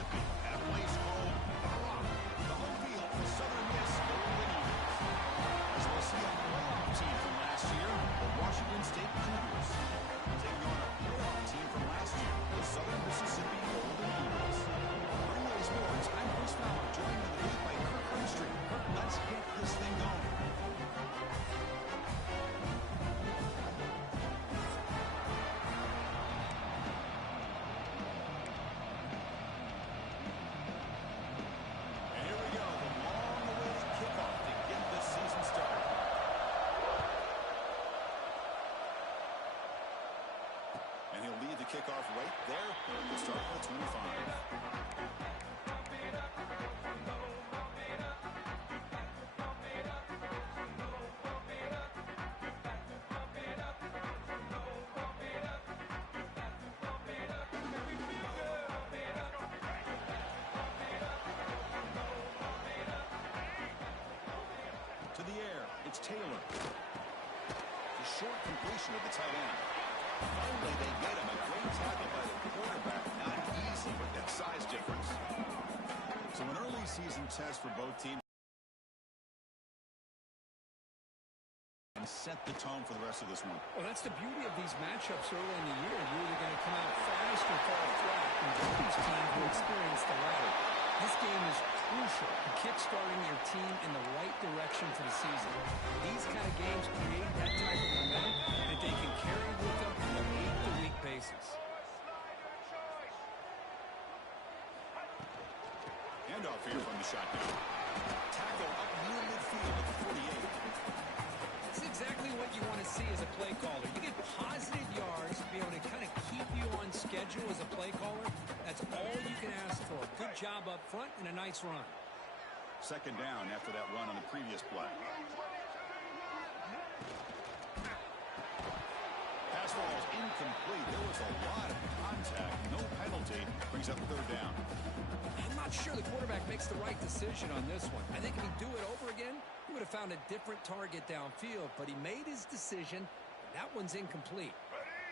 Mississippi at a place called The Rock, the home field for Southern Miss Golden Eagles. As we'll see a playoff team from last year, the Washington State Cougars, taking on a playoff team from last year, the Southern Mississippi Golden Eagles. Relay Sports, I'm Chris Fowler, joined in the booth by Kirk Herbstreit. Kirk, let's get this thing going. Kickoff right there. We'll start with the 25. To the air, it's Taylor. The short completion of the tight end. Finally, they get him. A great tackle by the quarterback. Not easy with that size difference. So an early season test for both teams. And set the tone for the rest of this one. Well, that's the beauty of these matchups early in the year. You're either going to come out fast or fall flat. And both these teams will experience the latter. This game is crucial to kick-starting your team in the right direction for the season. These kind of games create that type of momentum that they can carry with them on a week-to-week basis. Handoff here from the shotgun. Tackle up near midfield at the 48. That's exactly what you want to see as a play caller. You get positive yards to be able to kind of keep you on schedule as a play caller. That's all you can ask for. Good job up front and a nice run. Second down after that run on the previous play. Pass ball is incomplete. There was a lot of contact. No penalty. Brings up third down. I'm not sure the quarterback makes the right decision on this one. I think if he'd do it over again, he would have found a different target downfield. But he made his decision. That one's incomplete.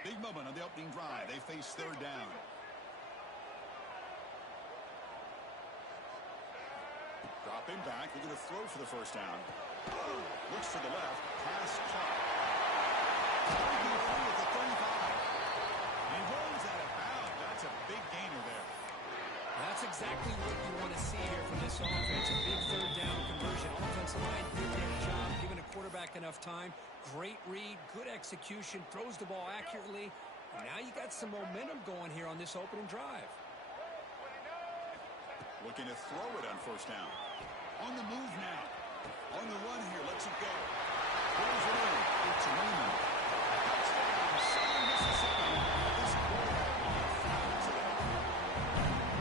Big moment on the opening drive. They face third down. Dropping back, looking to throw for the first down. Looks to the left, pass caught. Breaking free at the 35. He rolls out of bounds. That's a big gainer there. That's exactly what you want to see here from this offense. A big third down conversion. Offensive line did their job, giving a quarterback enough time. Great read, good execution, throws the ball accurately. And now you got some momentum going here on this opening drive. Looking to throw it on first down. On the move now. On the run here. Lets it go. Pulls it in. It's Raymond. Touchdown, Southern Mississippi. This quarterback will be fine today.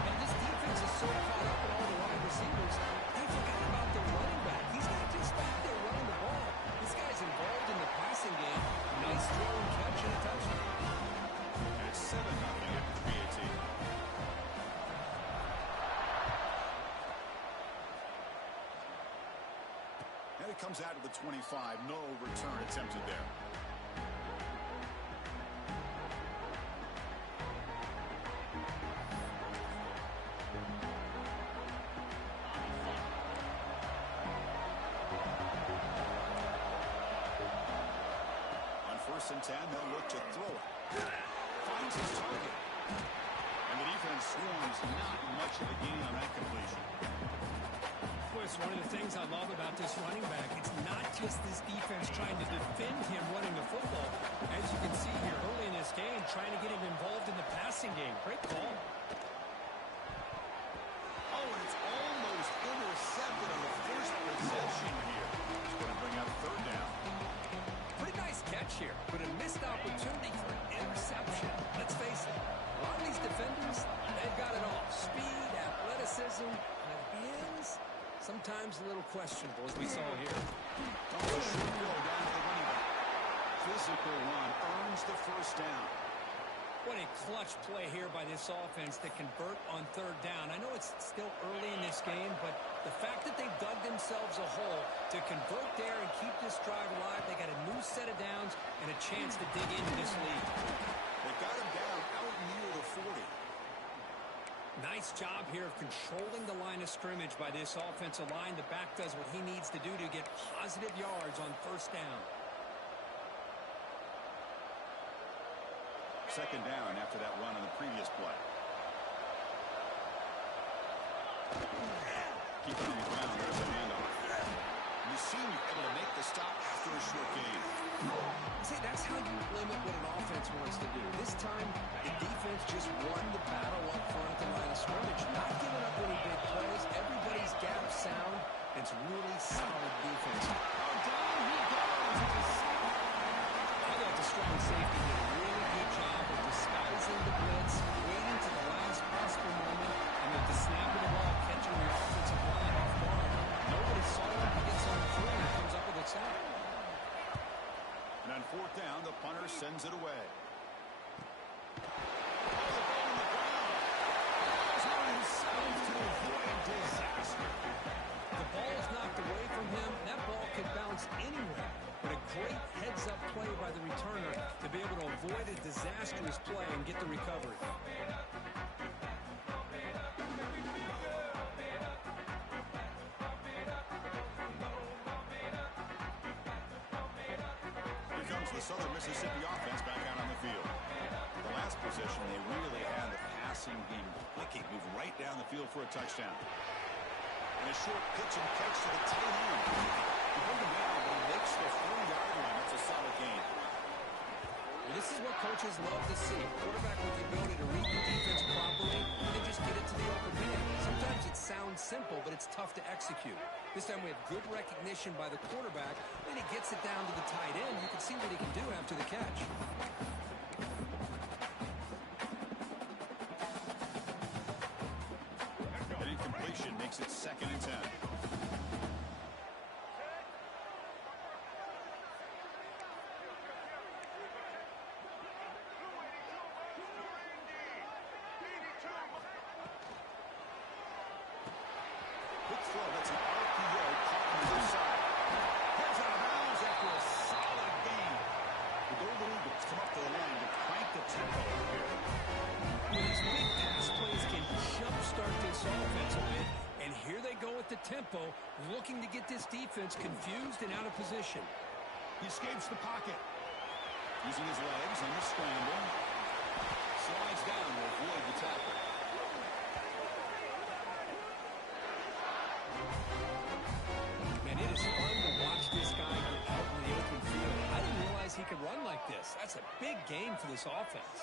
And this defense is so caught up in all the wide receivers, they forgot about the running back. He's not just back there running the ball. This guy's involved in the passing game. Nice throw and catch and a touchdown. And it's 7-0 after 3:18. And it comes out of the 25. No return attempted there. On 1st and 10, they'll look to throw it. Finds his target. And the defense swarms. Not much of a gain on that completion. It's one of the things I love about this running back. It's not just this defense trying to defend him running the football. As you can see here early in this game, trying to get him involved in the passing game. Great call. Oh, and it's almost intercepted on the first possession here. It's going to bring out third down. Pretty nice catch here, but a missed opportunity for an interception. Let's face it, a lot of these defenders, they've got it all. Speed, athleticism, and hands. Sometimes a little questionable, as we saw here. Don't go short throw down to the running back. Physical run earns the first down. What a clutch play here by this offense to convert on third down. I know it's still early in this game, but the fact that they dug themselves a hole to convert there and keep this drive alive, they got a new set of downs and a chance to dig into this lead. They got him down out near the 40. Nice job here of controlling the line of scrimmage by this offensive line. The back does what he needs to do to get positive yards on first down. Second down after that run on the previous play. Keep it on the ground. There's a handoff. You seem able to make the stop after a short gain. See, that's how you limit what an offense wants to do. This time, the defense just won the battle up front at the line of scrimmage. Not giving up any big plays. Everybody's gap sound. It's really solid defense. Oh, down he goes. I thought the strong safety did a really good job of disguising the blitz, waiting to the last possible moment, and at the snap of the ball, catching the offensive line off guard. Nobody saw him. He gets on through and comes up with a sack. And on fourth down, the punter sends it away. The ball is knocked away from him. That ball could bounce anywhere. But a great heads-up play by the returner to be able to avoid a disastrous play and get the recovery. The Southern Mississippi offense back out on the field. The last possession, they really had the passing game clicking, move right down the field for a touchdown. And a short pitch and catch to the tight end. He bring him down, but he makes the 4-yard line. That's a solid gain. Well, this is what coaches love to see. A quarterback with the ability to read the defense properly and just get it to the open man. Sometimes it sounds simple, but it's tough to execute. This time we have good recognition by the quarterback, and he gets it down to the tight end. You can see what he can do after the catch. An incompletion makes it 2nd and 10. Quick throw, that's an RPO caught on the other side. Heads out of bounds after a solid gain. The Golden Eagles come up to the line to crank the tempo here. These big pass plays can jumpstart this offense a bit, and here they go with the tempo, looking to get this defense confused and out of position. He escapes the pocket. Using his legs on the scramble. Slides down to avoid the tackle. Man, it is fun to watch this guy get out in the open field. I didn't realize he could run like this. That's a big game for this offense.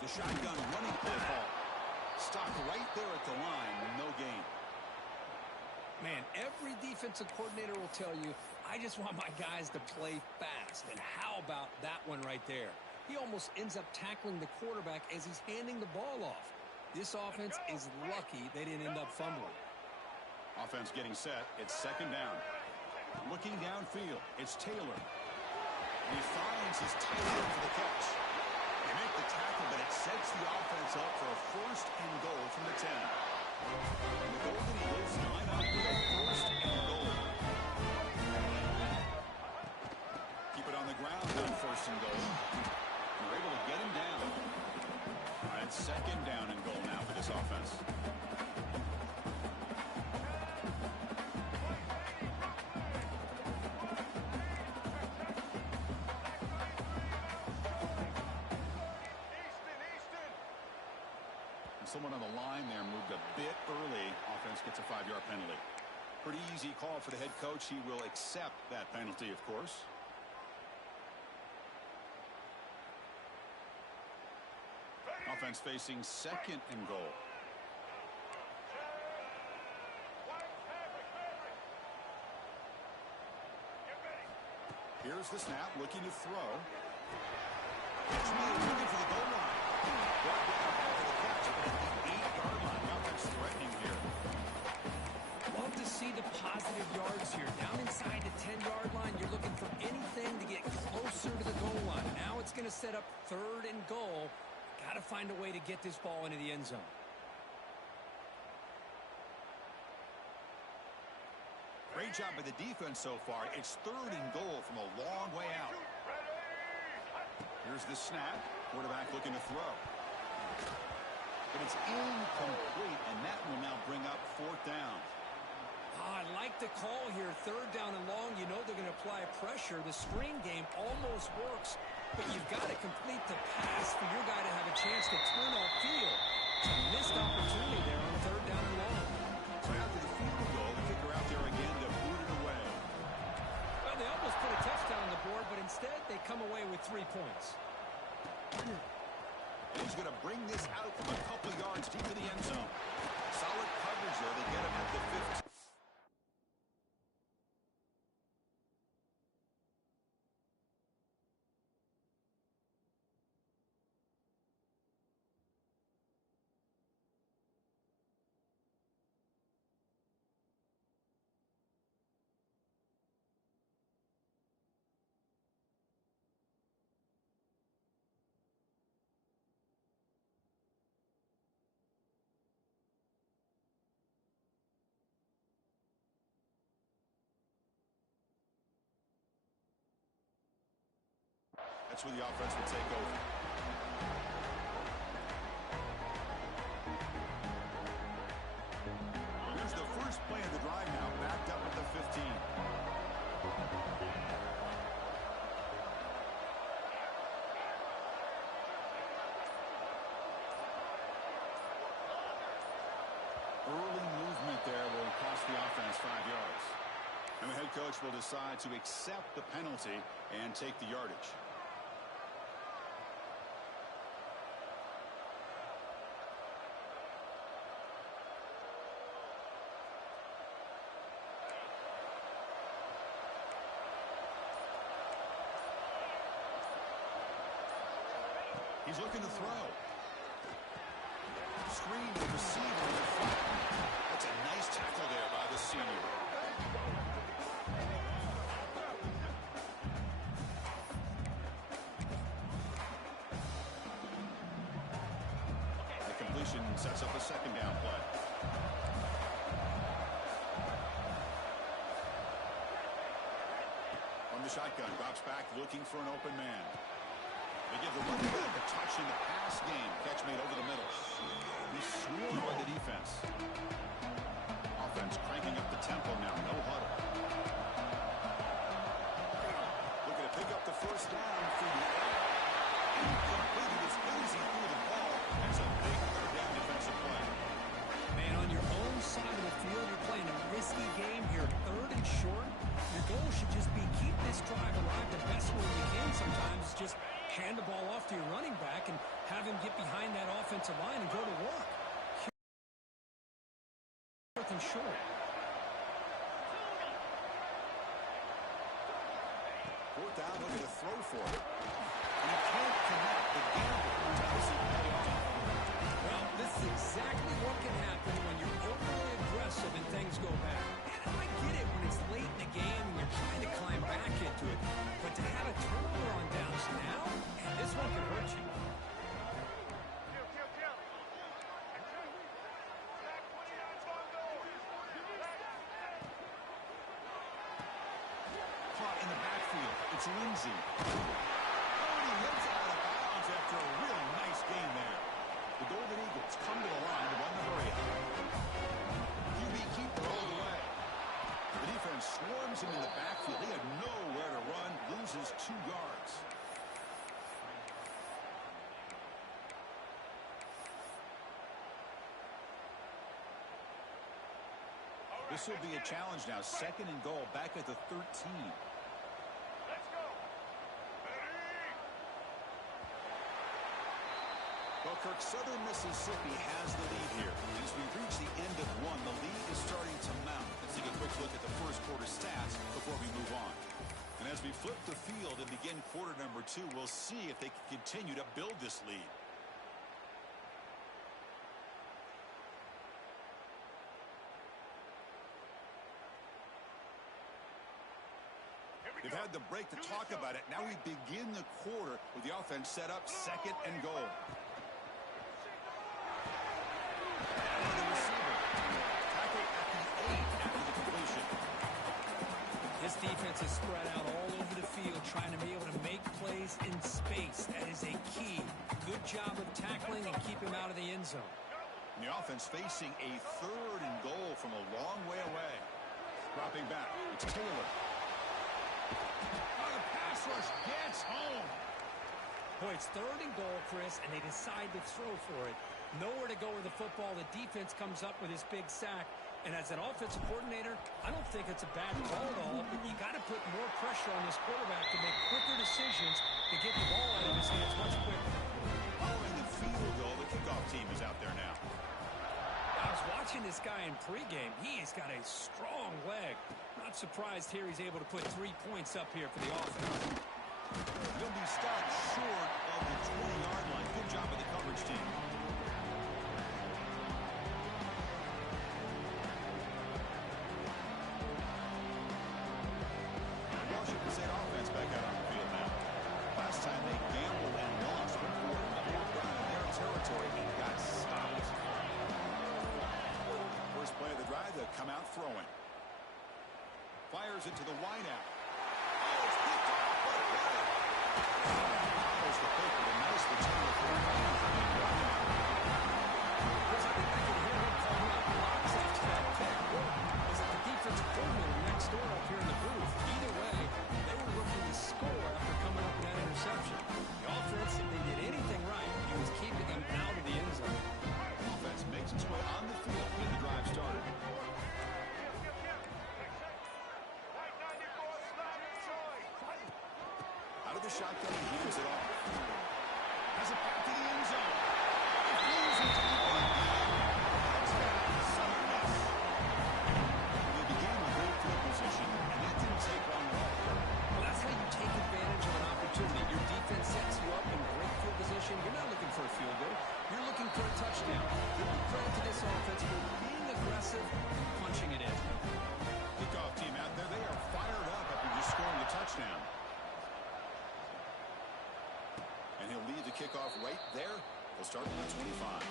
The shotgun running play call. Stopped right there at the line. No gain. Man, every defensive coordinator will tell you, I just want my guys to play fast. And how about that one right there? He almost ends up tackling the quarterback as he's handing the ball off. This offense is lucky they didn't end up fumbling. Offense getting set. It's 2nd down. Looking downfield. It's Taylor. He finds his tight end for the catch. They make the tackle, but it sets the offense up for a 1st and goal from the 10. And the Golden Eagles line up with a 1st and goal. Keep it on the ground on 1st and goal. We're able to get him down. All right, 2nd down and goal now for this offense. Someone on the line there moved a bit early. Offense gets a 5-yard penalty. Pretty easy call for the head coach. He will accept that penalty, of course. Offense facing 2nd and goal. Here's the snap, looking to throw. It's really looking for the goal line. Brought down after the catch at the 8-yard line. Offense threatening here. Love to see the positive yards here. Down inside the 10-yard line, you're looking for anything to get closer to the goal line. Now it's going to set up 3rd and goal. Got to find a way to get this ball into the end zone. Great job by the defense so far. It's 3rd and goal from a long way out. Here's the snap. Quarterback looking to throw. But it's incomplete, and that will now bring up fourth down. I like the call here. Third down and long. You know they're going to apply pressure. The screen game almost works, but you've got to complete the pass for your guy to have a chance to turn off field. It's a missed opportunity there on third down and long. So after the field goal, the kicker out there again to boot it away. Well, they almost put a touchdown on the board, but instead they come away with 3 points. And he's going to bring this out from a couple yards deep in the end zone. Solid coverage there. They get him at the 15. That's where the offense will take over. Here's the first play of the drive now, backed up at the 15. Early movement there will cost the offense 5 yards. And the head coach will decide to accept the penalty and take the yardage. He's looking to throw. Screen to the receiver. That's a nice tackle there by the senior. The completion sets up a second down play. From the shotgun, drops back looking for an open man. They give the running back a touch in the pass game. Catch made over the middle. He's swarmed by the defense. Offense cranking up the tempo now. No huddle. Looking to pick up the first down through the air. Incomplete. It was easy through the ball. That's a big third down defensive play. Man, on your own side of the field, you're playing a risky game here. Third and short. Your goal should just be keep this drive alive the best way you can. Sometimes just hand the ball off to your running back and have him get behind that offensive line and go to work. Fourth and short. Fourth down, looking to throw for it. And he can't connect the gamble. Well, this is exactly what can happen when you're overly aggressive and things go bad. And I get it when it's late in the game and you're trying to climb back into it. But to have a turnover on downs now, and this one can hurt you. Caught in the backfield. It's Lindsey. Oh, he hits out of bounds after a really nice game there. The Golden Eagles come to the line to run the hurry up. QB keeper all the way. The defense swarms him in the backfield. He had nowhere to run. Loses 2 yards. This will be a challenge now. Second and goal back at the 13. Well, Kirk, Southern Mississippi has the lead here. As we reach the end of one, the lead is starting to mount. Let's take a quick look at the first quarter stats before we move on. And as we flip the field and begin quarter number 2, we'll see if they can continue to build this lead. They've had the break to talk about it. Now we begin the quarter with the offense set up, second and goal. And the receiver. Tackle at the 8 after the completion. This defense is spread out all over the field, trying to be able to make plays in space. That job of tackling and keep him out of the end zone. And the offense facing a 3rd and goal from a long way away. Dropping back, it's Taylor. Oh, the pass rush gets home. Boy, it's 3rd and goal, Chris, and they decide to throw for it. Nowhere to go with the football. The defense comes up with this big sack. And as an offensive coordinator, I don't think it's a bad call at all. But you got to put more pressure on this quarterback to make quicker decisions to get the ball out of his hands much quicker. Following the field goal, the kickoff team is out there now. I was watching this guy in pregame. He's got a strong leg. Not surprised here he's able to put 3 points up here for the offense. He'll be stopped short of the 20-yard line. Good job of the coverage team. Washington State offense back out on the field now. Last time they gambled and lost before the fourth down in their territory and got stopped. First play of the drive, they'll come out throwing. Fires it to the wideout. Oh, it's picked off. What a play. Follows the pick with a nice return for the Lions. Chris, I think I can hear him calling out blocks after that pick. Is it the defensive coordinator next door up here in the booth? Either way, they were looking to score after coming up with that interception. The offense, if they did anything right, it was keeping them out of the end zone. Offense makes its way on the field when the drive started. Out of the shotgun, he heaves it off. Has it back to the end zone. He throws it to the end. Southern miss. They began with great field position, and that didn't take long at all. Well, that's how you take advantage of an opportunity. Your defense sets you up in great field position. You're not looking for a field goal. You're looking for a touchdown. Give credit to this offense for being aggressive and punching it in. Kickoff team out there, they are fired up after just scoring a touchdown. And he'll lead the kickoff right there. He'll start with the 25.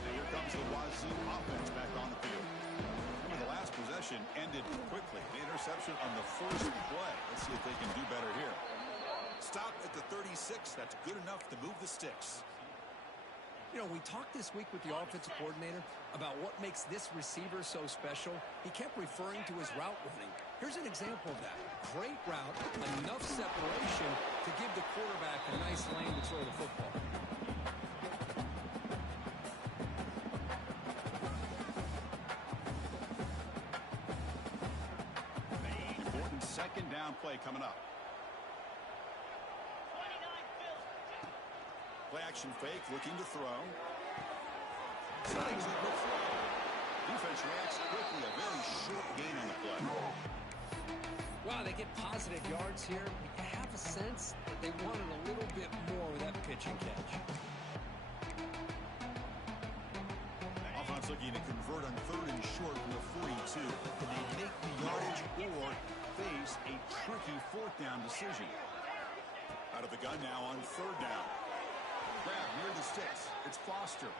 And here comes the Wazoo offense back on the field. Remember, the last possession ended quickly. The interception on the first play. Let's see if they can do better here. Stop at the 36. That's good enough to move the sticks. You know, we talked this week with the offensive coordinator about what makes this receiver so special. He kept referring to his route running. Here's an example of that. Great route, enough separation to give the quarterback a nice lane to throw the football. Important second down play coming up. Play action fake, looking to throw. Slides it with throw. Defense reacts quickly. A very short gain on the play. Wow, they get positive yards here. You have a sense that they wanted a little bit more with that pitch and catch. Offense looking to convert on 3rd and short from the 42. Can they make the yardage or face a tricky 4th down decision? Out of the gun now on 3rd down. Grab near the sticks. It's Foster.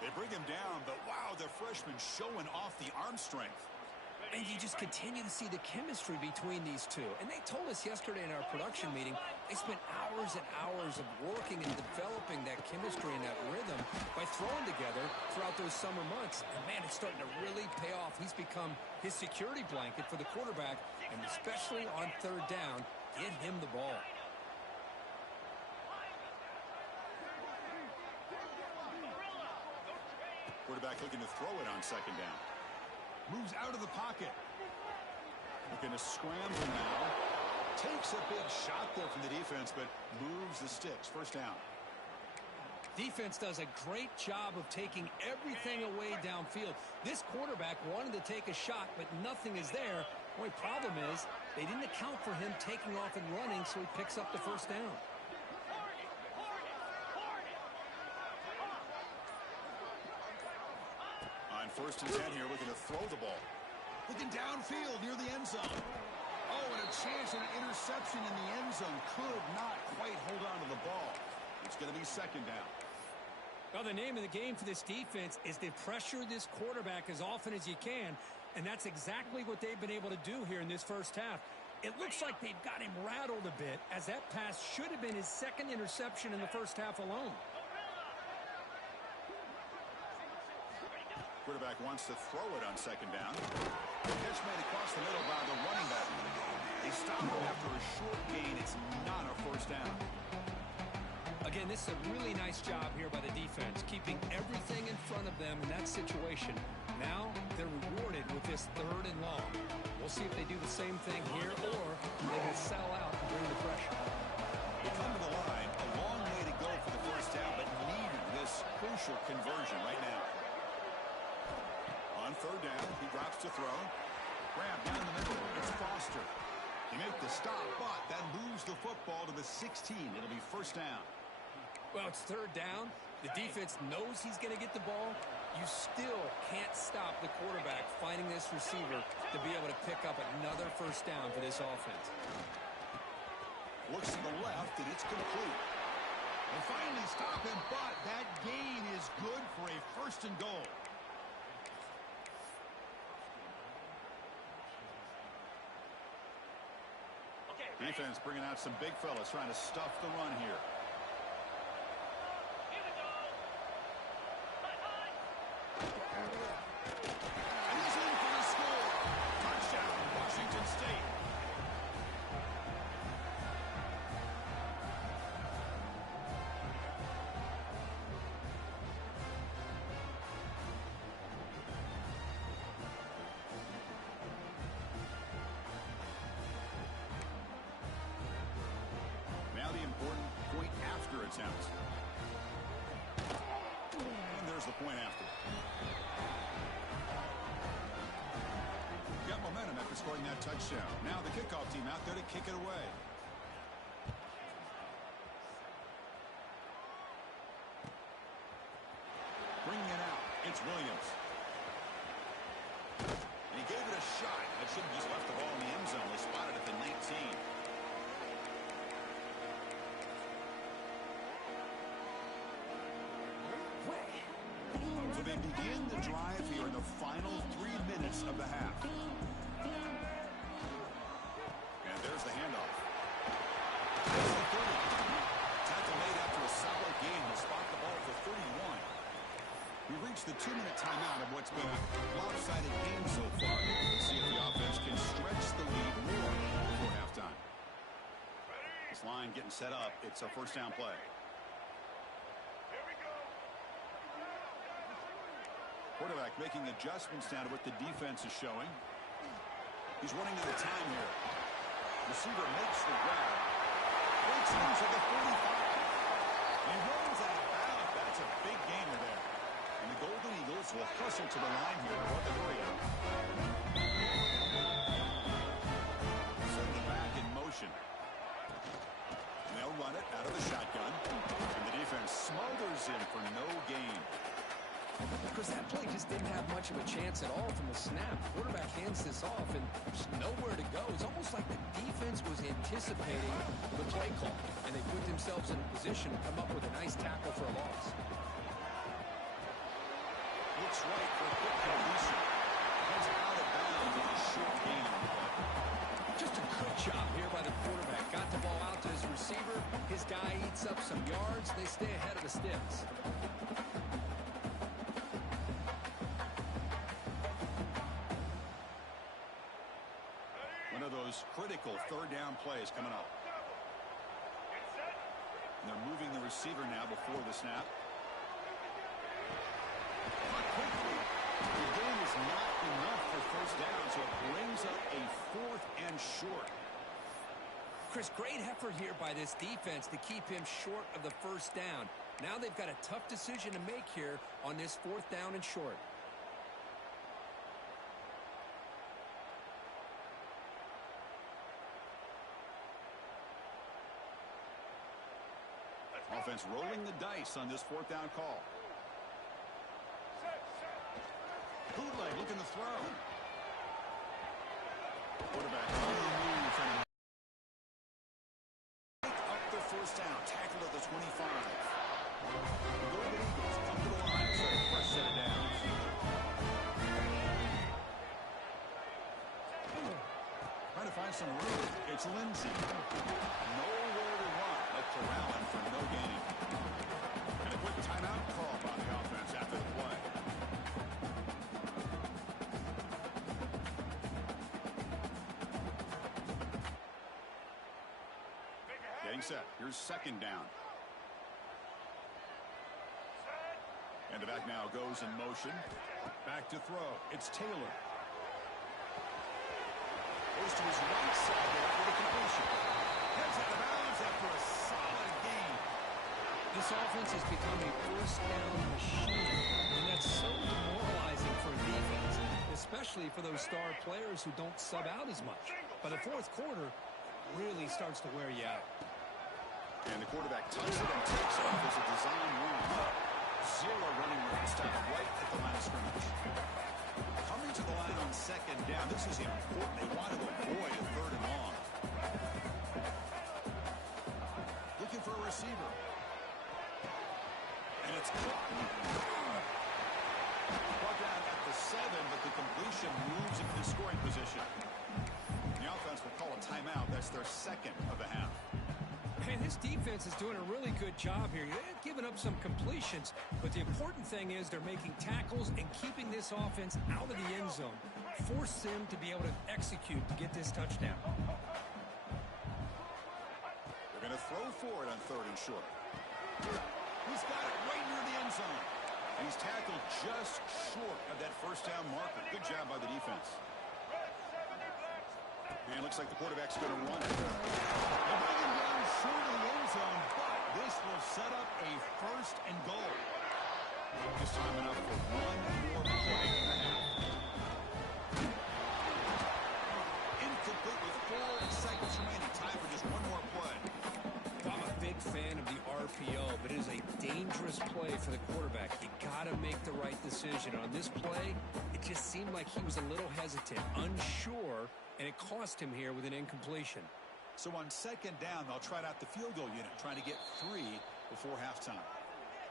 They bring him down, but wow, the freshman showing off the arm strength. And you just continue to see the chemistry between these two. And they told us yesterday in our production meeting, they spent hours and hours of working and developing that chemistry and that rhythm by throwing together throughout those summer months. And man, it's starting to really pay off. He's become his security blanket for the quarterback, and especially on 3rd down, get him the ball. Quarterback looking to throw it on 2nd down. Moves out of the pocket. Looking to scramble now. Takes a big shot there from the defense, but moves the sticks. 1st down. Defense does a great job of taking everything away downfield. This quarterback wanted to take a shot, but nothing is there. The only problem is they didn't account for him taking off and running, so he picks up the 1st down. On 1st and 10 here, looking to throw the ball. Looking downfield near the end zone. Oh, and a chance at an interception in the end zone. Could not quite hold on to the ball. It's going to be second down. Well, the name of the game for this defense is to pressure this quarterback as often as you can, and that's exactly what they've been able to do here in this first half. It looks like they've got him rattled a bit, as that pass should have been his second interception in the first half alone. Quarterback wants to throw it on second down. Catch made across the middle by the running back. They stop him after a short gain. It's not a first down. Again, this is a really nice job here by the defense, keeping everything in front of them in that situation. Now they're rewarded with this third and long. We'll see if they do the same thing here, or they will settle out and bring the pressure. They come to the line, a long way to go for the first down, but needing this crucial conversion right now. On third down, he drops to throw. Grab down the middle. It's Foster. They make the stop, but that moves the football to the 16. It'll be first down. Well, it's third down. The defense knows he's going to get the ball. You still can't stop the quarterback finding this receiver to be able to pick up another first down for this offense. Looks to the left, and it's complete. They finally stop him, but that gain is good for a first and goal. Defense bringing out some big fellas trying to stuff the run here. And he's in for the score. Touchdown, Washington State. Now the important point after attempt. And there's the point after. Got momentum after scoring that touchdown. Now the kickoff team out there to kick it away. Bringing it out, it's Williams. And he gave it a shot. That should have just left the ball in the end zone. They spotted it at 19. So they begin the drive here in the final 3 minutes of the half. And there's the handoff. There's the 30. Tackle made after a solid gain. Will spot the ball for 31. We reached the 2-minute timeout of what's been a lopsided game so far. Let's see if the offense can stretch the lead more before halftime. This line getting set up. It's a first down play. Quarterback making adjustments now to what the defense is showing. He's running out of time here. Receiver makes the grab. Breaks into the 45. He runs out of bounds. That's a big gainer there. And the Golden Eagles will hustle to the line here to run the hurry out. Send it back in motion. And they'll run it out of the shotgun. And the defense smothers him for no gain. Because that play just didn't have much of a chance at all from the snap. Quarterback hands this off, and there's nowhere to go. It's almost like the defense was anticipating the play call, and they put themselves in a position to come up with a nice tackle for a loss. Looks right for a quick completion. That's out of bounds with a short gain on the play. Just a good job here by the quarterback. Got the ball out to his receiver. His guy eats up some yards. They stay ahead of the sticks. Those critical third down plays coming up. And they're moving the receiver now before the snap. Quickly, the game is not enough for first down, so it brings up a 4th and short. Chris, great effort here by this defense to keep him short of the first down. Now they've got a tough decision to make here on this 4th down and short. Offense rolling the dice on this 4th down call. Bootleg looking to throw. Quarterback on the move and up the first down, tackled at the 25. The Golden Eagles come to the line, set a fresh set of downs. Trying to find some room. It's Lindsay. Nowhere to run, but Corrallin for no gain. And a quick timeout call by the offense after the play. Getting set. Here's second down. And the back now goes in motion. Back to throw. It's Taylor. Goes to his right side there for the completion. Heads out of bounds after a solid gain. This offense has become a first down machine, and that's so demoralizing for a defense, especially for those star players who don't sub out as much. But the fourth quarter really starts to wear you out. And the quarterback tucks it and takes off as a design run. Zero running room. Stop right at the line of scrimmage. Coming to the line on second down. This is important. They want to avoid a third and long. Looking for a receiver. And it's caught. Brought down at the 7, but the completion moves into the scoring position. The offense will call a timeout. That's their second of the half. And this defense is doing a really good job here. They're giving up some completions, but the important thing is they're making tackles and keeping this offense out of the end zone. Force them to be able to execute to get this touchdown. They're going to throw for it on third and short. He's got it right near the end zone. And he's tackled just short of that first down marker. Good job by the defense. And it looks like the quarterback's going to run it. They're bringing down short of the end zone, but this will set up a first and goal. Just time enough for one more play in the half. Incomplete with 4 seconds remaining. Time for just one more play. I'm a big fan of the RPO, but it is a dangerous play for the quarterback. You got to make the right decision. On this play, it just seemed like he was a little hesitant, unsure, and it cost him here with an incompletion. So on second down, they'll try out the field goal unit, trying to get 3 before halftime.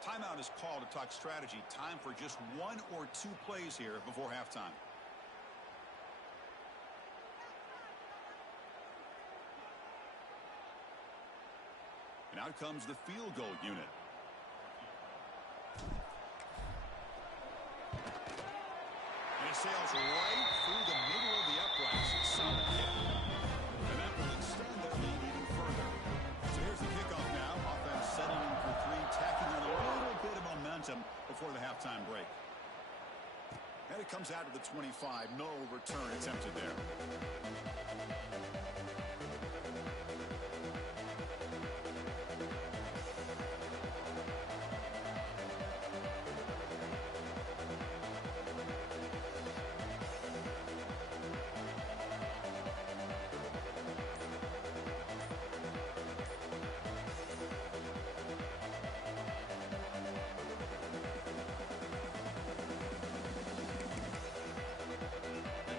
Timeout is called to talk strategy. Time for just 1 or 2 plays here before halftime. And out comes the field goal unit. And it sails right through the middle of the uprights. Solid kick. And that will extend their lead even further. So here's the kickoff now. Offense settling in for 3, tacking on a little bit of momentum before the halftime break. And it comes out of the 25. No return attempted there.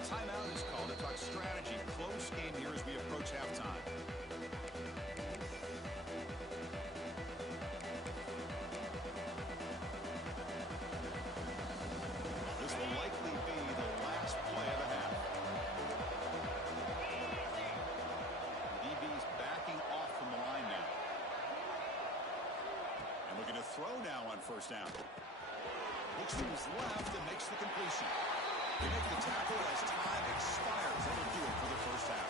Timeout is called to talk strategy. Close game here as we approach halftime. This will likely be the last play of the half. DB's backing off from the line now. And looking to throw now on first down. Looks to his left and makes the completion. They make the tackle as time expires. That'll do it for the first half.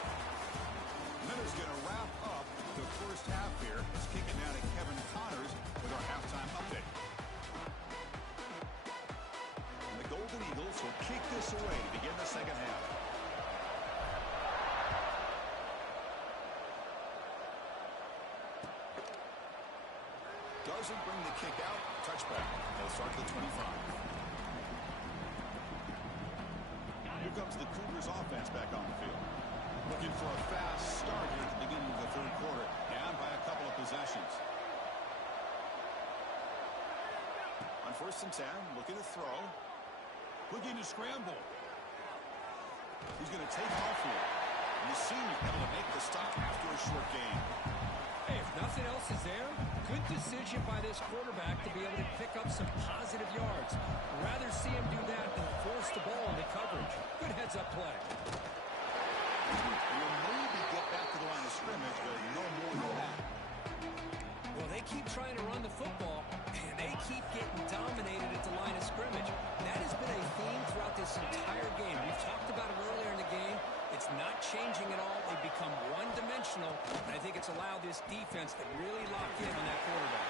Miller's going to wrap up the first half here. Let's kick it down to Kevin Connors with our halftime update. And the Golden Eagles will kick this away to begin the second half. Doesn't bring the kick out. Touchback. They'll start at the 25. Here comes the Cougars offense back on the field. Looking for a fast start here at the beginning of the third quarter. Down by a couple of possessions. On first and 10, looking to throw. Looking to scramble. He's going to take off here. And the senior able to make the stop after a short gain. Hey, if nothing else is there, good decision by this quarterback to be able to pick up some positive yards. Rather see him do that than force the ball into coverage. Good heads-up play. You'll maybe get back to the line of scrimmage, but no more than that. Well, they keep trying to run the football, and they keep getting dominated at the line of scrimmage. That has been a theme throughout this entire game. We've talked about it earlier in the game. It's not changing at all. They've become one-dimensional, and I think it's allowed this defense to really lock in on that quarterback.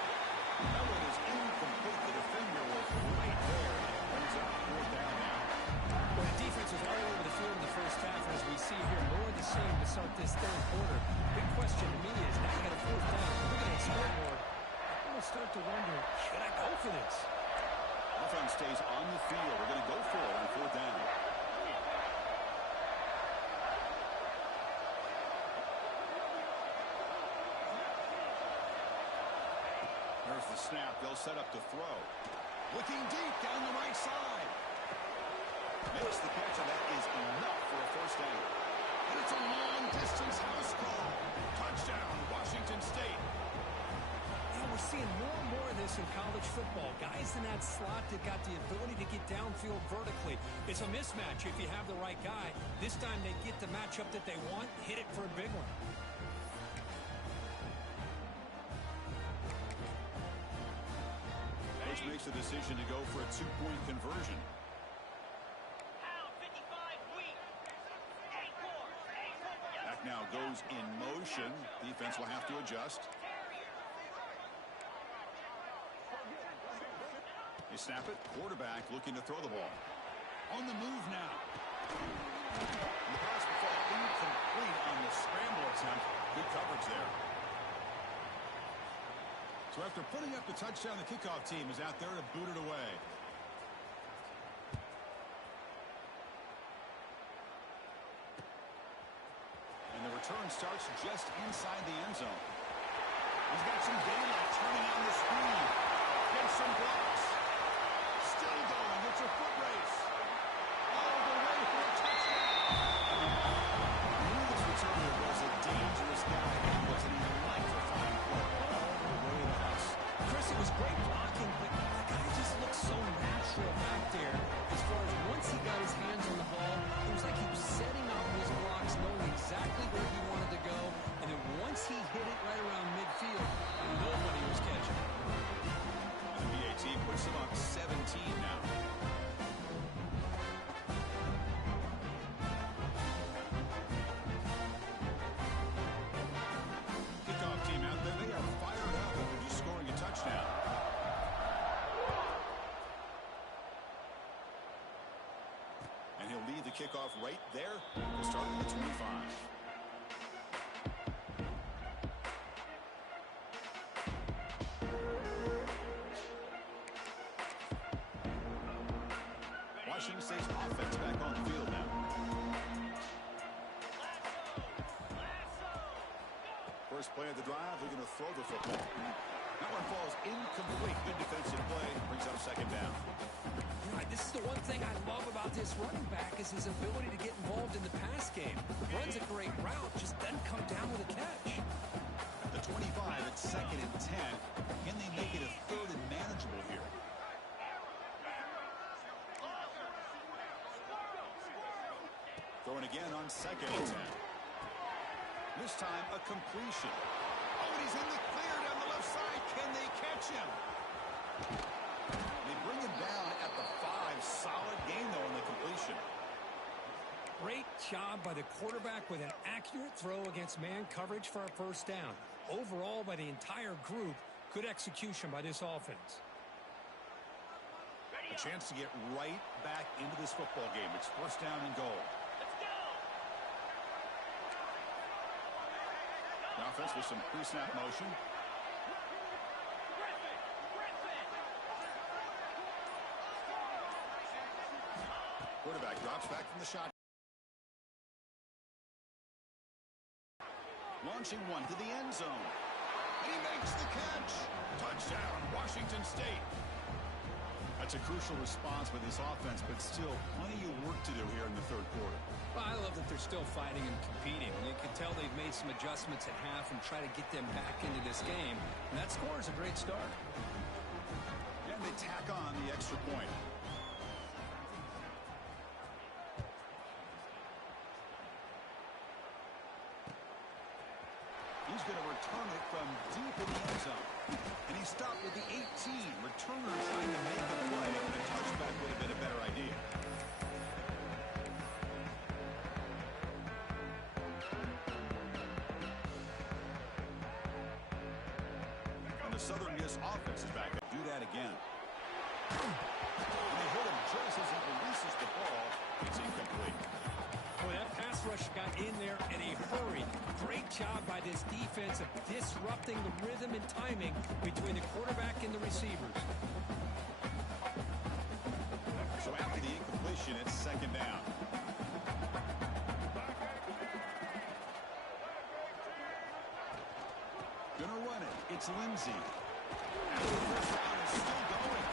That one is incomplete. The defender was right there, and it brings up 4th down now. Well, the defense was all over the field in the first half, and as we see here, more of the same to start this third quarter. Big question to me is, now you got a 4th down. Look at that scoreboard. I'm going to start to wonder, should I go for this? Offense stays on the field. We're going to go for it on 4th down. There's the snap. They'll set up to throw. Looking deep down the right side. Makes the catch, and that is enough for a 1st down. And it's a long-distance house call. Touchdown, Washington State. We're seeing more and more of this in college football. Guys in that slot that got the ability to get downfield vertically. It's a mismatch if you have the right guy. This time they get the matchup that they want, hit it for a big one. Coach makes the decision to go for a 2-point conversion. Back now goes in motion. Defense will have to adjust. They snap it. Quarterback looking to throw the ball. On the move now. The pass will fall incomplete on the scramble attempt. Good coverage there. So after putting up the touchdown, the kickoff team is out there to boot it away. And the return starts just inside the end zone. He's got some daylight turning on the screen. Gets some blocks. Still going. It's a foot race. All the way for a touchdown. We knew this returner was a dangerous guy. He was an electrifying player all the way to us. Chris, it was great blocking, but the guy just looked so natural back there. As far as once he got his hands on the ball, it was like he was setting up his blocks, knowing exactly where he wanted to go. And then once he hit it right around midfield, nobody was catching. And the BAT puts him up 17 now. Kickoff team out there. They are fired up after just scoring a touchdown. And he'll lead the kickoff right there. We'll start at the 25. Washington State's offense back on the field now. First play of the drive, they're going to throw the football. That one falls incomplete. Good defensive play. Brings up 2nd down. Right, this is the one thing I love about this running back is his ability to get involved in the pass game. Runs a great route, just doesn't come down with a catch. At the 25, it's 2nd and 10. Can they make it a 3rd and manageable here? Throwing again on 2nd and 10. This time a completion. Oh, and he's in the clear down the left side. Can they catch him? They bring him down at the 5. Solid gain, though, in the completion. Great job by the quarterback with an accurate throw against man coverage for a 1st down. Overall, by the entire group, good execution by this offense. A chance to get right back into this football game. It's 1st down and goal. The offense with some pre-snap motion. Quarterback drops back from the shot. Launching one to the end zone. And he makes the catch. Touchdown, Washington State. A That's a crucial response by this offense, but still plenty of work to do here in the third quarter. Well, I love that they're still fighting and competing. You can tell they've made some adjustments at half and try to get them back into this game. And that score is a great start. And they tack on the extra point. He's going to return it from deep in the end zone. And he stopped with the 18. Returner trying to make the play, and a touchback would have been a better idea. And the Southern Miss offense is back. Do that again. And they hit him just as he releases the ball. It's incomplete. Boy, that pass rush got in there in a hurry. Great job by this defense of disrupting the rhythm and timing between the quarterback and the receivers. So after the incompletion, it's second down. Gonna run it. It's Lindsey. And the first down is still going.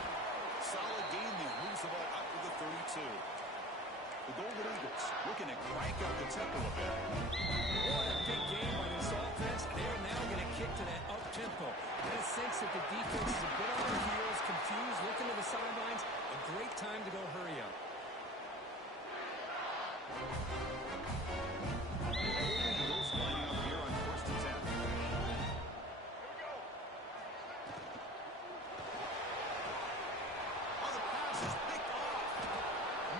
Solid gain there. Moves the ball up to the 32. The Golden Eagles looking to crank up the tempo a bit. What a big game by this offense. They're now going to kick to that up-tempo. Get a sense that the defense is a bit on their heels, confused, looking to the sidelines. A great time to go hurry up. Eagles lining up here on first and 10. Oh, the pass is picked off.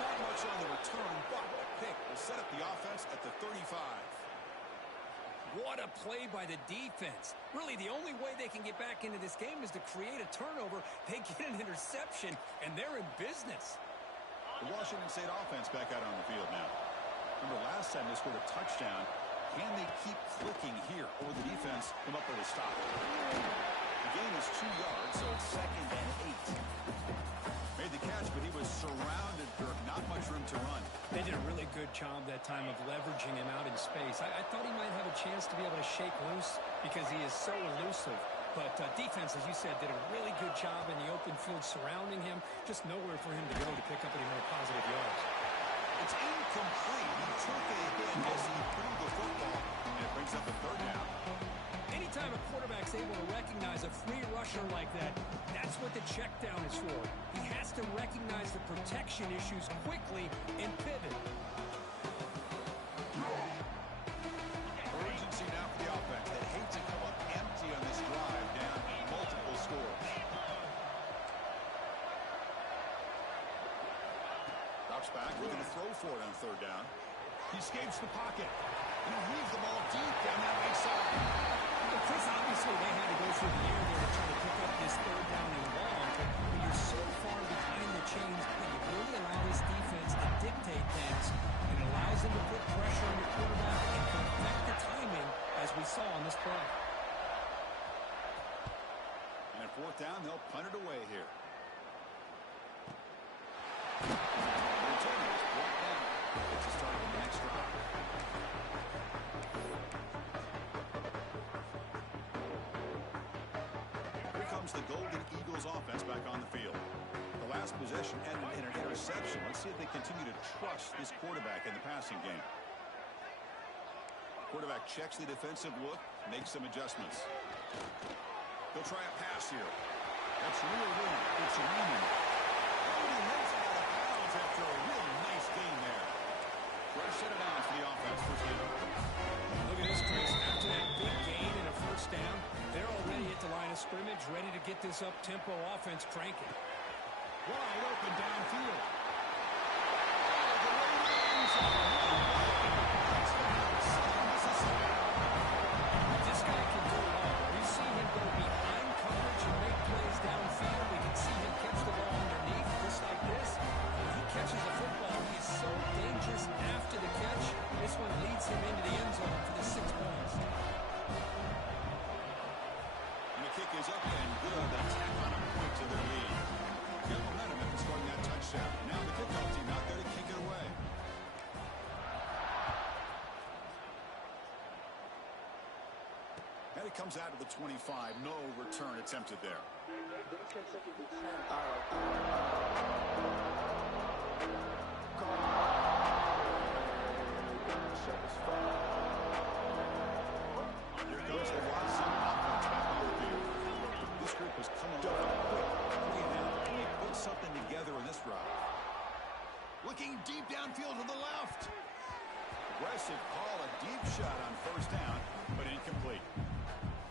Not much on the return, but a pick will set up the offense at the 35. What a play by the defense. Really, the only way they can get back into this game is to create a turnover. They get an interception, and they're in business. The Washington State offense back out on the field now. Remember last time they scored a touchdown. Can they keep clicking here, or the defense come up with a stop? The game is 2 yards, so it's second and 8. Made the catch, but he was surrounded, Kirk. Not much room to run. They did a really good job that time of leveraging him out in space. I thought he might have a chance to be able to shake loose because he is so elusive. But defense, as you said, did a really good job in the open field surrounding him. Just nowhere for him to go to pick up any more positive yards. It's incomplete. He took a hit as he threw the football, and it brings up a third down. Anytime a quarterback's able to recognize a free rusher like that, that's what the check down is for. He has to recognize the protection issues quickly and pivot. Urgency now for the offense. They hate to come up empty on this drive, down multiple scores. Drops back, looking to throw for it on third down. He escapes the pocket. And he leaves the ball deep down that right side. Well, Chris, obviously they had to go through the air there to try to pick up this third down and long. But when you're so far behind the chains, you really allow this defense to dictate things. And it allows them to put pressure on the quarterback and perfect the timing, as we saw on this play. And at fourth down, they'll punt it away here. It's the start of the next drive. Here comes the Golden Eagles offense back on the field. The last possession ended in an interception. Let's see if they continue to trust this quarterback in the passing game. Quarterback checks the defensive look, makes some adjustments. He'll try a pass here. That's real room. It's Raymond. He knows it out of bounds after a real nice game there. Fresh set of downs for the offense. First down. Look at this, Chris. After that big gain and a first down, they're already at the line of scrimmage, ready to get this up-tempo offense cranking. Wide open downfield. This guy can go long. We've seen him go behind coverage and make plays downfield. We can see him catch the ball underneath, just like this. When he catches the football, he's so dangerous after the catch. This one leads him into the end zone for the 6 points. And the kick is up and good. They tack on a point to their lead. Good momentum after scoring that touchdown. Now the kickoff team not there to kick it away. And it comes out to the 25. No return attempted there. Looking deep downfield to the left. Aggressive call, a deep shot on first down, but incomplete.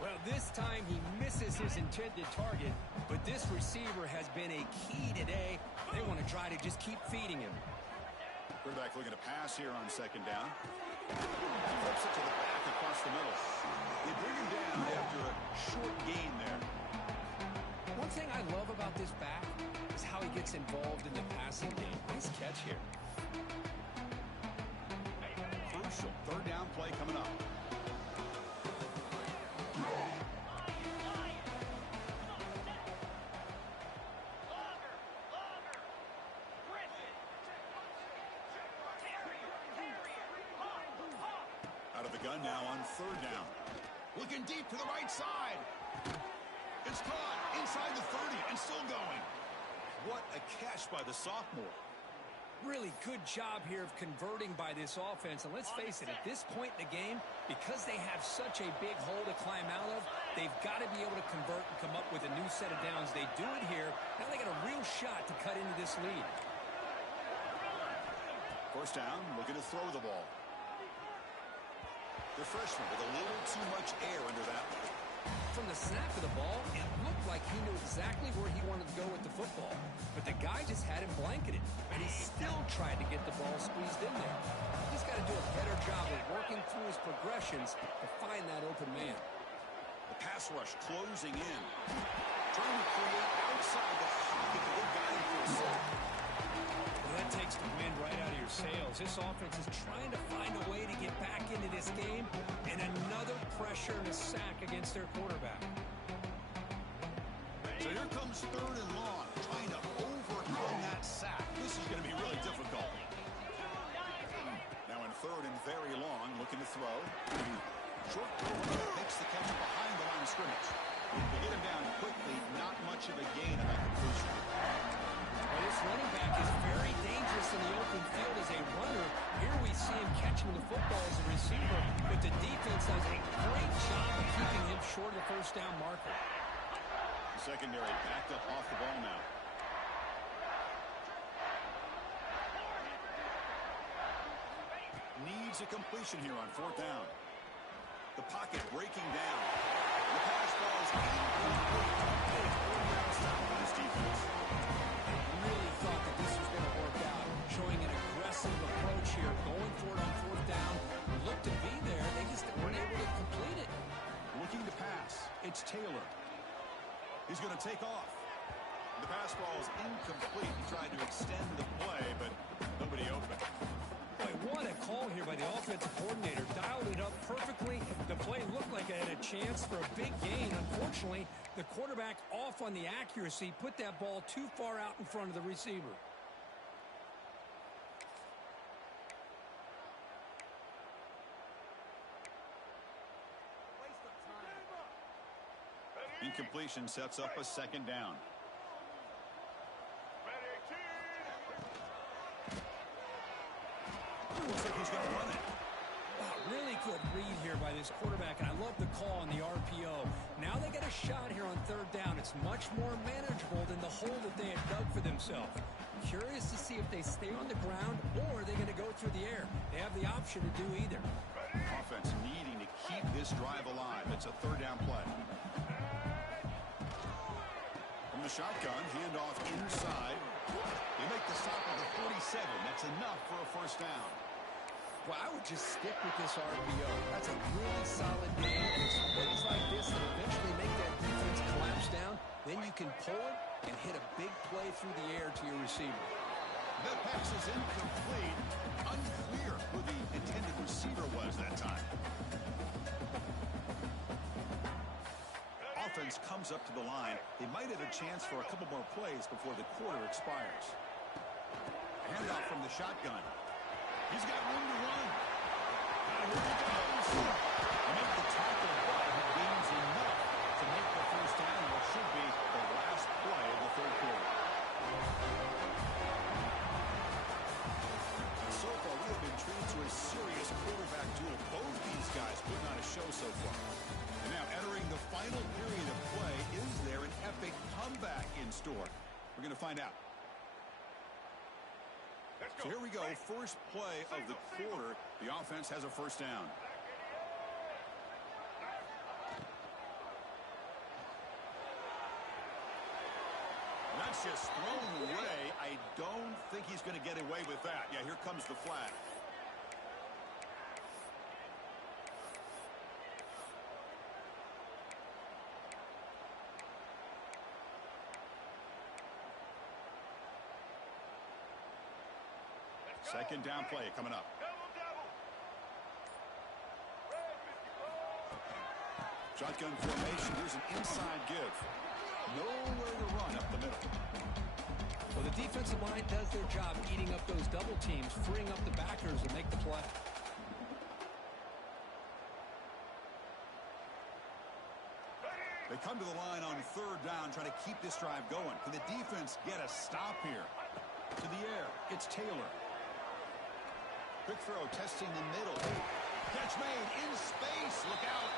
Well, this time he misses his intended target, but this receiver has been a key today. They want to try to just keep feeding him. Quarterback looking to pass here on second down. Flips it to the back across the middle. They bring him down after a short gain there. One thing I love about this back is how he gets involved in the passing game. Nice catch here. Crucial third down play coming up. Out of the gun now on third down. Looking deep to the right side. It's caught inside the 30 and still going. What a catch by the sophomore. Really good job here of converting by this offense. And let's face it, at this point in the game, because they have such a big hole to climb out of, they've got to be able to convert and come up with a new set of downs. They do it here. Now they got a real shot to cut into this lead. First down, looking to throw the ball. The freshman with a little too much air under that one. From the snap of the ball, it looked like he knew exactly where he wanted to go with the football. But the guy just had him blanketed, and he still tried to get the ball squeezed in there. He's got to do a better job of working through his progressions to find that open man. The pass rush closing in. Trying to create outside the pocket to get guy for a sack. Well, that takes the wind right out of your sails. This offense is trying to find a way to get back into this game, and another pressure and a sack against their quarterback. So here comes third and long, trying to overcome that sack. This is going to be really difficult. Now in third and very long, looking to throw. Short throw makes the catch behind the line of scrimmage. They get him down quickly, not much of a gain on that completion. Well, this running back is very dangerous in the open field as a runner. Here we see him catching the football as a receiver, but the defense does a great job of keeping him short of the first down marker. The secondary backed up off the ball now. Needs a completion here on fourth down. The pocket breaking down. The pass ball is incomplete. Stop by this defense. Really thought that this was going to work out, showing an aggressive approach here, going for it on fourth down. Looked to be there, they just weren't able to complete it. Looking to pass. It's Taylor. He's going to take off. The pass ball is incomplete. He tried to extend the play, but nobody open. Boy, what a call here by the offensive coordinator. Dialed it up perfectly. The play looked like it had a chance for a big gain. Unfortunately, the quarterback off on the accuracy, put that ball too far out in front of the receiver. Incompletion sets up a second down. Looks like he's going to run it. Wow, really good read here by this quarterback, and I love the call on the RPO. Now they got a shot here on third down. It's much more manageable than the hole that they had dug for themselves. Curious to see if they stay on the ground or are they going to go through the air. They have the option to do either. Offense needing to keep this drive alive. It's a third down play. From the shotgun, handoff inside. They make the stop at the 47. That's enough for a first down. Well, I would just stick with this RPO. That's a really solid game, and it's plays like this that eventually make that defense collapse down. Then you can pull it and hit a big play through the air to your receiver. That pass is incomplete. Unclear who the intended receiver was that time. Offense comes up to the line. They might have a chance for a couple more plays before the quarter expires. Handoff from the shotgun. He's got room to run. Here he goes. Make the tackle, but he gains enough to make the first down, what should be the last play of the third quarter. So far, we have been treated to a serious quarterback duel. Both these guys putting on a show so far. And now entering the final period of play, is there an epic comeback in store? We're going to find out. So here we go, first play of the quarter. The offense has a first down. That's just thrown away. I don't think he's going to get away with that. Yeah, here comes the flag. Second down play coming up. Shotgun formation. Here's an inside give. Nowhere to run up the middle. Well, the defensive line does their job eating up those double teams, freeing up the backers to make the play. They come to the line on third down, trying to keep this drive going. Can the defense get a stop here? To the air. It's Taylor. Quick throw, testing the middle. Catch made in space. Look out.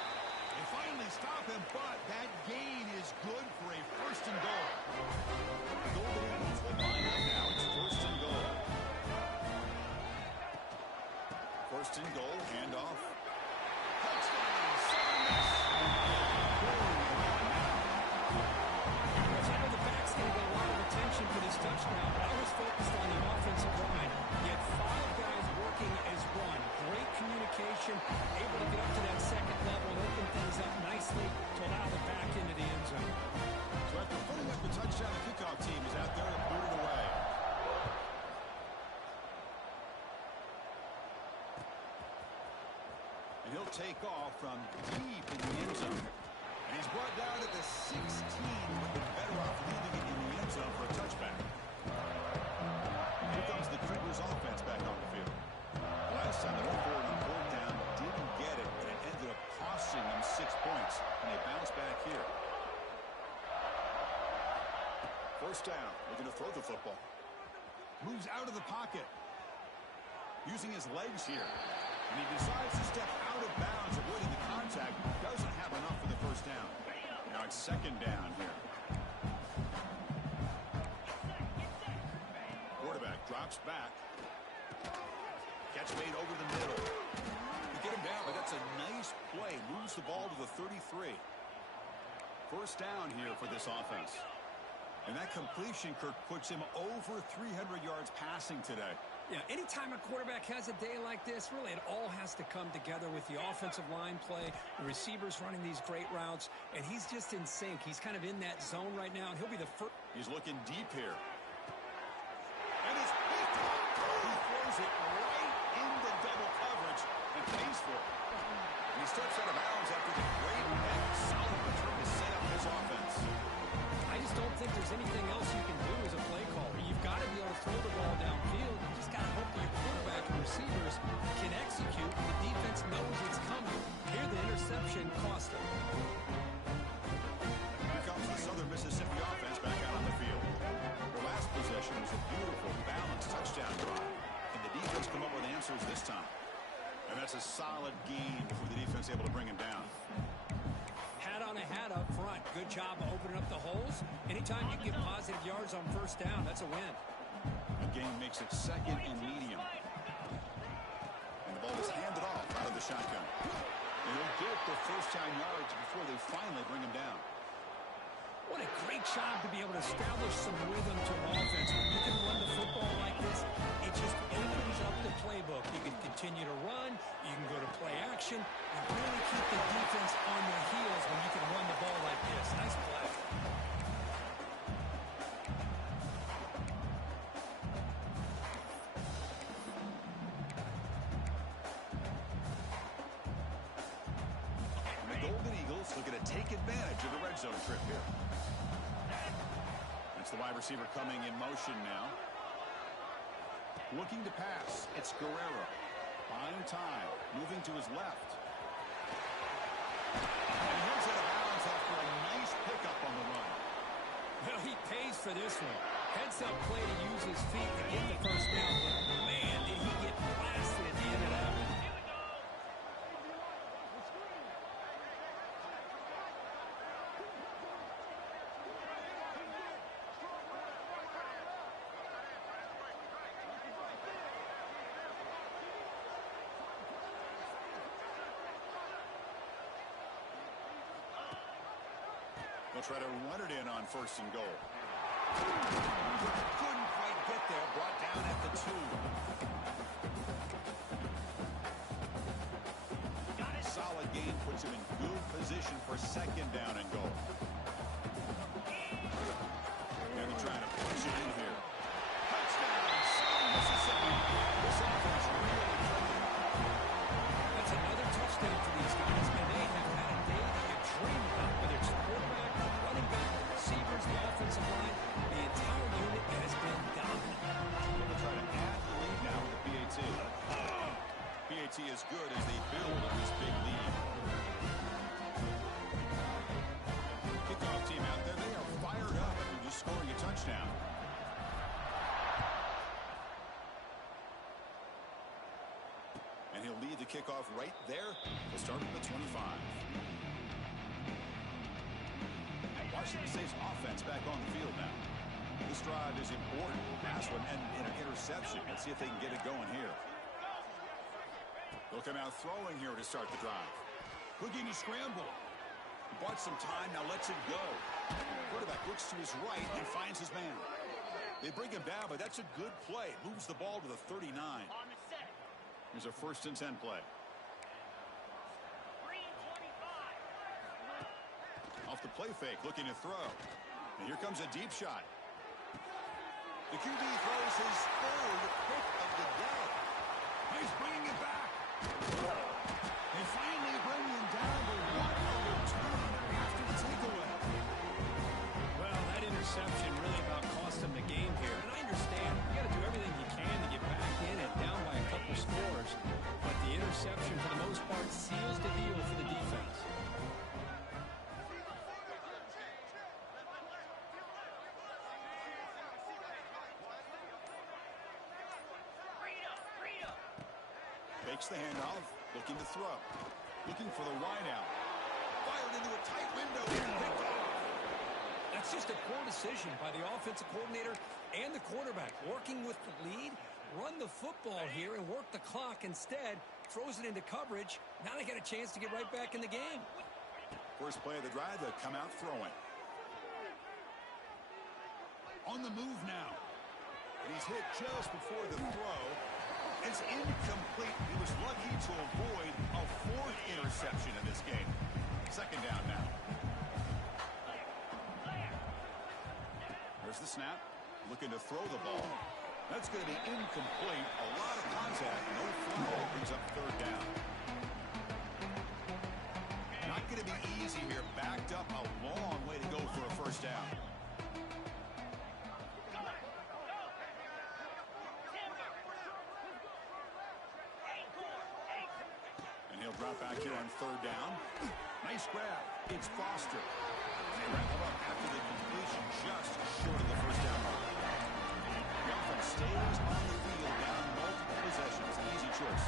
They finally stop him, but that gain is good for a first and goal. The Golden Eagles will line up now. It's first and goal. First and goal, handoff. Touchdown, Southern Miss. I know the back's going to get a lot of attention for this touchdown, but I was focused on the offensive line. You had 5 guys working as one. Great communication, able to get up to that second level and open things up nicely to allow the back into the end zone. So after putting up the touchdown, the kickoff team is out there to boot it away. And he'll take off from deep in the end zone. And he's brought down at the 16, but they're better off leaving it in the end zone for a touchback. Here comes the Cougars offense back on the field. Last time they went forward on fourth down, didn't get it, and it ended up costing them 6 points. And they bounce back here. First down, looking to throw the football. Moves out of the pocket. Using his legs here. And he decides to step out of bounds, avoiding the contact. Doesn't have enough for the first down. Now it's second down here. Quarterback drops back. Catch made over the middle. You get him down, but that's a nice play. Moves the ball to the 33. First down here for this offense. And that completion, Kirk, puts him over 300 yards passing today. Yeah, anytime a quarterback has a day like this, really it all has to come together with the offensive line play, the receivers running these great routes, and he's just in sync. He's kind of in that zone right now, and he'll be the first. He's looking deep here. And it's picked up. He throws it right into double coverage and pays for it. And he steps out of bounds after the great and solid return to set up his offense. I just don't think there's anything else you can do as a play caller. You've got to be able to throw the ball downfield. You just got to hope that your quarterback and receivers can execute. The defense knows it's coming. Here, the interception cost him. Here comes the Southern Mississippi offense back out on the field. Their last possession was a beautiful, balanced touchdown drive. Can the defense come up with answers this time? And that's a solid gain before the defense able to bring him down. Hat on a hat up front. Good job of opening up the holes. Anytime you get positive yards on first down, that's a win. The game makes it second and medium. And the ball is handed off out of the shotgun. And he'll get the first down yards before they finally bring him down. What a great job to be able to establish some rhythm to an offense. When you can run the football like this, it just opens up the playbook. You can continue to run, you can go to play action, and really keep the defense on their heels when you can run the ball like this. Nice play. And the Golden Eagles looking to take advantage of the red zone trip here. It's the wide receiver coming in motion now. Looking to pass. It's Guerrero. Buying time. Moving to his left. And he heads out of bounds after a nice pickup on the run. Well, he pays for this one. Heads up play to use his feet to get the first down. But, man, did he get blasted at the end of that one. They'll try to run it in on 1st and goal. Couldn't quite get there. Brought down at the 2. Solid gain puts him in good position for 2nd down and goal. And they're trying to push it in here. Touchdown, Southern Mississippi. This offense really clicking. That's another touchdown for these guys, and they have had a day that you dream about, whether it's quarterback, running back, receivers, the offensive line. The entire unit has been dominant. They'll try to add the lead now with the PAT. PAT is good as they build on this big lead. Kickoff team out there, they are fired up after just scoring a touchdown. And he'll lead the kickoff right there to start at the 25. Washington State's offense back on the field now. This drive is important. Pass one and an interception. Let's see if they can get it going here. They'll come out throwing here to start the drive. Houdini scramble. Bought some time, now lets it go. Quarterback looks to his right and finds his man. They bring him down, but that's a good play. Moves the ball to the 39. Here's a 1st and 10 play. Off the play fake, looking to throw. And here comes a deep shot. The QB throws his 3rd pick of the day. He's bringing it back. They finally bring him down to 1 return after the takeaway. Well, that interception really about cost them the game here. And I understand you got to do everything you can to get back in and down by a couple scores. But the interception, for the most part, seals the deal for the defense. Fakes the handoff, looking to throw. Looking for the wide out. Fired into a tight window and picked off. That's just a poor decision by the offensive coordinator and the quarterback. Working with the lead, run the football here and work the clock. Instead, throws it into coverage. Now they got a chance to get right back in the game. First play of the drive, they'll come out throwing. On the move now. And he's hit just before the throw. It's incomplete. He was lucky to avoid a 4th interception in this game. 2nd down now. There's the snap. Looking to throw the ball. That's going to be incomplete. A lot of contact. No fumble. Brings up 3rd down. Not going to be easy here. Backed up a long way to go for a 1st down. He'll drop back here on 3rd down. Nice grab. It's Foster. And they wrap him up after the completion just short of the 1st down mark. The offense stays on the field down multiple possessions. An easy choice.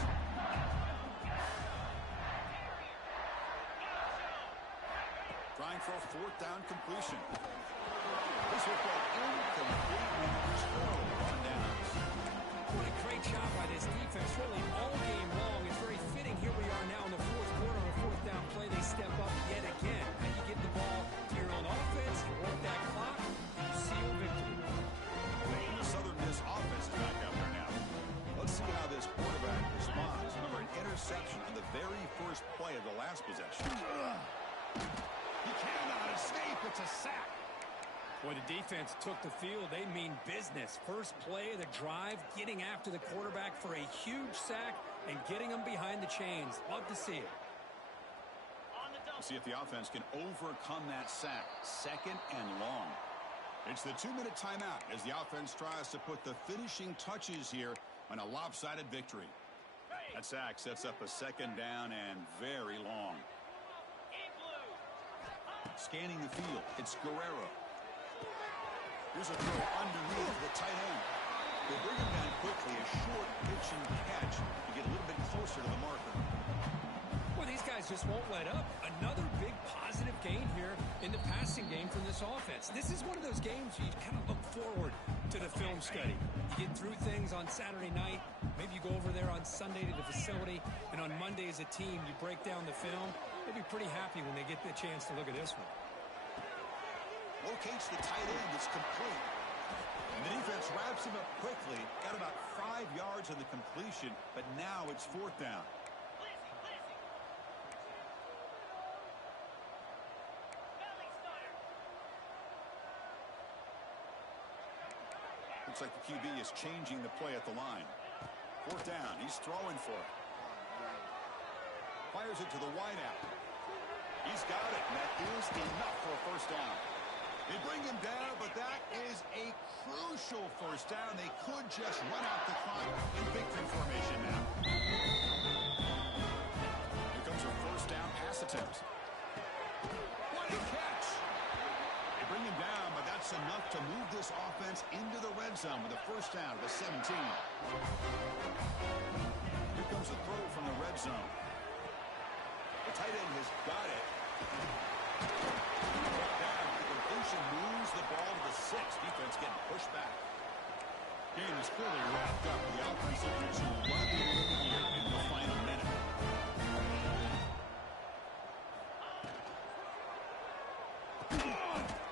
Trying for a 4th down completion. This will go incomplete with 12 on downs. What a great job by this defense. Really all game long. It's very fitting. Here we are now in the 4th quarter. On a 4th down play, they step up yet again. Now you get the ball to your own offense, you work that clock, and you seal victory. The Southern Miss offense is back out there now. Let's see how this quarterback responds. Remember, an interception on the very first play of the last possession. He cannot escape. It's a sack. Boy, the defense took the field. They mean business. First play of the drive, getting after the quarterback for a huge sack and getting him behind the chains. Love to see it. We'll see if the offense can overcome that sack. 2nd and long. It's the 2-minute timeout as the offense tries to put the finishing touches here on a lopsided victory. That sack sets up a 2nd down and very long. Scanning the field, it's Guerrero. Here's a throw underneath the tight end. They bring him down quickly, a short pitch and catch to get a little bit closer to the marker. Well, these guys just won't let up. Another big positive gain here in the passing game from this offense. This is one of those games you kind of look forward to the film study. You get through things on Saturday night. Maybe you go over there on Sunday to the facility, and on Monday as a team, you break down the film. They'll be pretty happy when they get the chance to look at this one. Locates the tight end. It's complete. And the defense wraps him up quickly. Got about 5 yards on the completion, but now it's 4th down. Looks like the QB is changing the play at the line. 4th down. He's throwing for it. Fires it to the wideout. He's got it, and that is enough for a 1st down. They bring him down, but that is a crucial 1st down. They could just run out the clock in victory formation now. Here comes a 1st down pass attempt. What a catch! They bring him down, but that's enough to move this offense into the red zone with a 1st down to the 17. Here comes a throw from the red zone. The tight end has got it. Down, the completion moves the ball to the 6. Defense getting pushed back. Game is clearly wrapped up. The offense looking to run the lead here in the final minute.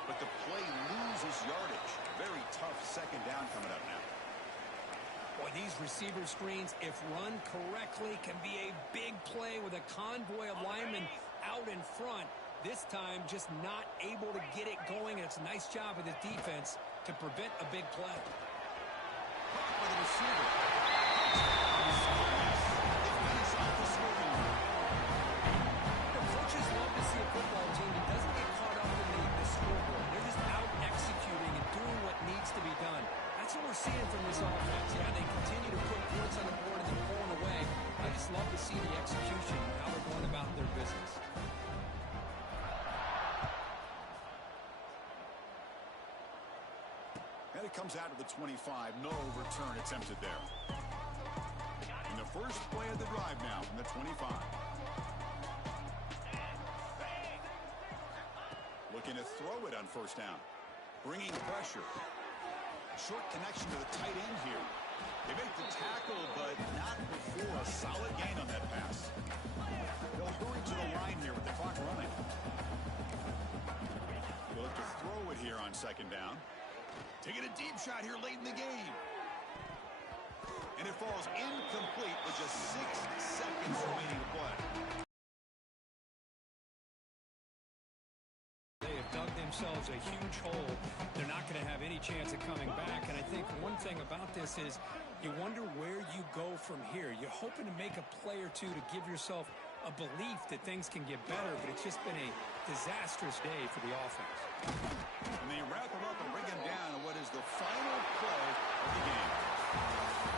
But the play loses yardage. Very tough 2nd down coming up now. Boy, these receiver screens, if run correctly, can be a big play with a convoy of linemen out in front. This time, just not able to get it going. And it's a nice job of the defense to prevent a big play. Caught by the receiver. They finish off the scoring run. The coaches love to see a football team that doesn't get caught up in the scoreboard. They're just out executing and doing what needs to be done. That's what we're seeing from this offense. Yeah, they continue to put points on the board and they're pulling away. I just love to see the execution and how they're going about their business. And it comes out of the 25. No return attempted there. And the first play of the drive now from the 25. Looking to throw it on 1st down. Bringing pressure. Short connection to the tight end here. They make the tackle, but not before a solid gain on that pass. They'll hurry to the line here with the clock running. They'll look to throw it here on 2nd down. Taking a deep shot here late in the game. And it falls incomplete with just 6 seconds remaining to play. They have dug themselves a huge hole. They're not going to have any chance of coming back. And I think one thing about this is you wonder where you go from here. You're hoping to make a play or two to give yourself a belief that things can get better, but it's just been a disastrous day for the offense. And they wrap him up and bring him down in what is the final play of the game.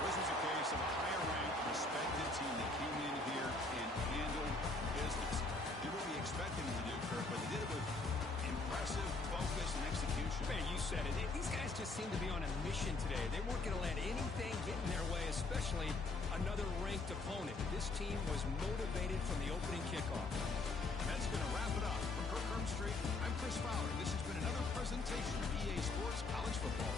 This was a case of a higher-ranked, respected team that came in here and handled business. Did what we expected them to do, Kirk, but they did it with impressive focus and execution. Man, you said it. These guys just seem to be on a mission today. They weren't going to let anything get in their way, especially another ranked opponent. This team was motivated from the opening kickoff. That's going to wrap it up. For Kirk Herbstreit, I'm Chris Fowler. This has been another presentation of EA Sports College Football.